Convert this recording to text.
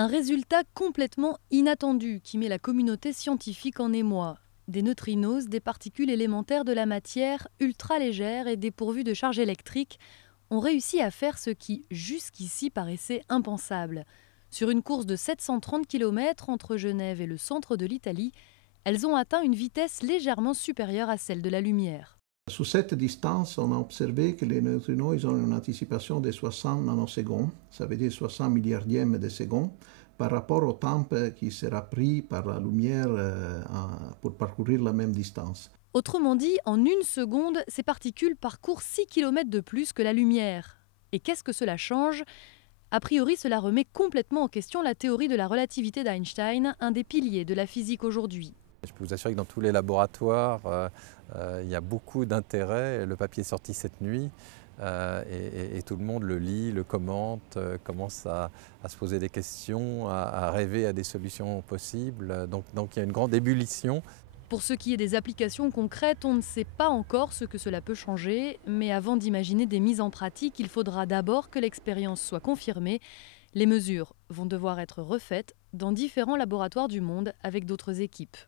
Un résultat complètement inattendu qui met la communauté scientifique en émoi. Des neutrinos, des particules élémentaires de la matière, ultra légères et dépourvues de charge électrique, ont réussi à faire ce qui, jusqu'ici, paraissait impensable. Sur une course de 730 km entre Genève et le centre de l'Italie, elles ont atteint une vitesse légèrement supérieure à celle de la lumière. Sous cette distance, on a observé que les neutrinos ils ont une anticipation de 60 nanosecondes, ça veut dire 60 milliardièmes de seconde, par rapport au temps qui sera pris par la lumière pour parcourir la même distance. Autrement dit, en une seconde, ces particules parcourent 6 km de plus que la lumière. Et qu'est-ce que cela change ? A priori, cela remet complètement en question la théorie de la relativité d'Einstein, un des piliers de la physique aujourd'hui. Je peux vous assurer que dans tous les laboratoires, il y a beaucoup d'intérêt. Le papier est sorti cette nuit et tout le monde le lit, le commente, commence à se poser des questions, à rêver à des solutions possibles. Donc il y a une grande ébullition. Pour ce qui est des applications concrètes, on ne sait pas encore ce que cela peut changer, mais avant d'imaginer des mises en pratique, il faudra d'abord que l'expérience soit confirmée. Les mesures vont devoir être refaites dans différents laboratoires du monde avec d'autres équipes.